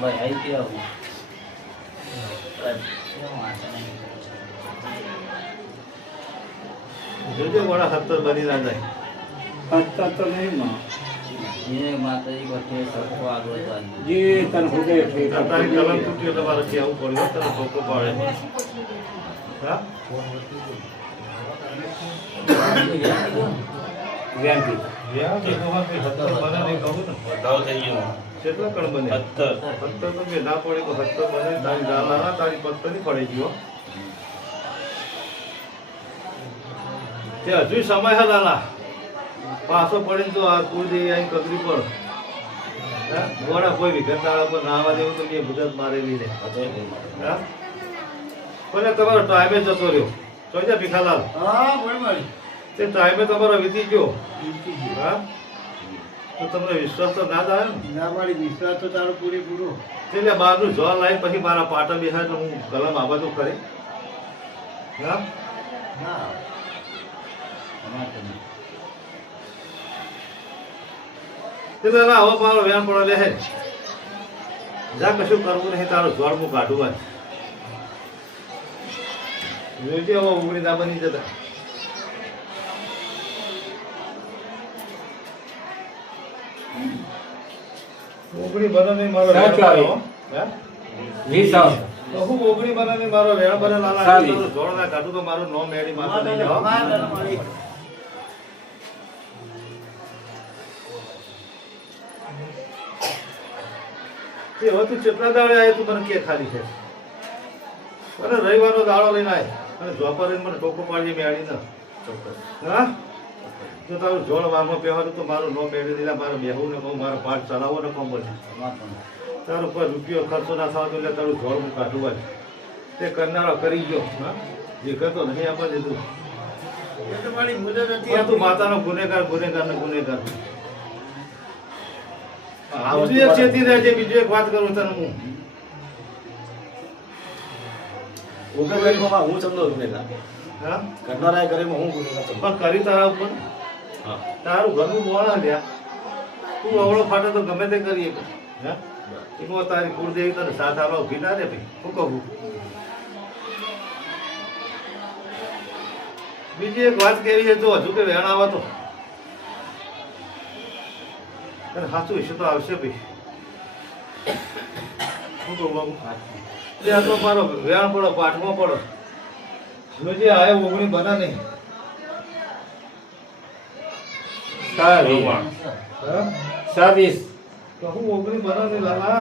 ભાઈ આઈ ગયો હું જોજે મોડા 70 બની ના જાય. 70 તો નહીં માં ये माताजी को थे सबको आगो जान જે તન હોગે તારી કલમ તૂટ્યો તમારે કેવું પડ્યું તને ધોકો પાડે. હા ગેરંટી યા જે કોવા કે 70 બને નહીં કહું ને બતાવ થઈ ગયો કેટલા કણ બને 70 તો મેં ના પડે તો 70 બને તારી દાલા તારી પત્તર ની પડી ગયો તે હજુ સમય હે દાલા પાછો પડીને તો આ કુલદી અહીં કગરી પર હા ગોળા કોઈ વિગત તાળા પર નાવા દેવું તો મેં ભૂગત મારેલી ને હા પણ તમારો ટાઈમે જતો રહ્યો જોઈજા ભીખાલાલ હા બરાબર તે ટાઈમે તમારો વીતી ગયો હા તો તમને વિશ્વાસ તો ના થાય ને ના મારી વિશ્વાસ તો તારો પૂરેપૂરો એટલે બહારનું જોવા લાવીને પછી મારા પાટા બેહાય તો હું કલમ આ બધું કરે હા હા તે દાદા હવે મારો વ્યાન પડો લે હે જા કશું કરવું નહીં તારો જોર હું કાઢું જોઈજે હવે ઉગડી ના બની જતા ઉગડી બને નહીં મારો વેણ સાચું આવ્યું. હે? 20 તો હું ઉગડી બને નહીં મારો વેણ બને લાલા સારી. તારો જોર ના કાઢું તો મારું નો મેળી માથે નહીં જાઓ. એ હવે તું ચેટલા દાડે આવ્યો તું મને કે ખાલી છે અને રવિવારનો દાડો લઈને આય અને જોપર મને ટોકો પાડી મેળી ના હા તો તારું જોડ વારમાં પહેવાનું તો મારું નો મેળી દીધા મારે બેહવું ને કહું મારો પાઠ ચલાવો ને કહું બને તારું પર રૂપિયો ખર્ચો ના થવા એટલે તારું જોડ હું કાઢું હોય તે કરનારો કરી ગયો હા જે કરતો નહીં આપવા દીધું મારી મુદત હતી પણ તું માતાનો ગુનેગાર ને ગુનેગાર આવતું એક ચેતી રહેજે બીજું એક વાત કરું તને હું ઉગરવેલમાં હું સમજો ગુનેગાર હા કરનારા ઘરેમાં હું ગુનેગાર સમજો. પણ કરી તારા ઉપર હા તારું ઘરનું બોળા લ્યા તું અવળો ફાટે તો ગમે તે કરીએ હા એમાં તારી કુળદેવી તને સાથ આવા ઉભી ના રે ભાઈ શું કહું બીજી એક વાત કેવી છે જો હજુ કે વેણ આવે તો તને સાચું વિશે તો આવશે ભાઈ શું કહું બાબુ એટલે આ તો મારો વેણ પડો પાઠમાં પડો જોજે આયો ઓગણી બના નહીં સારી હા 27 તો હું ઓગણી બના નહીં લાલા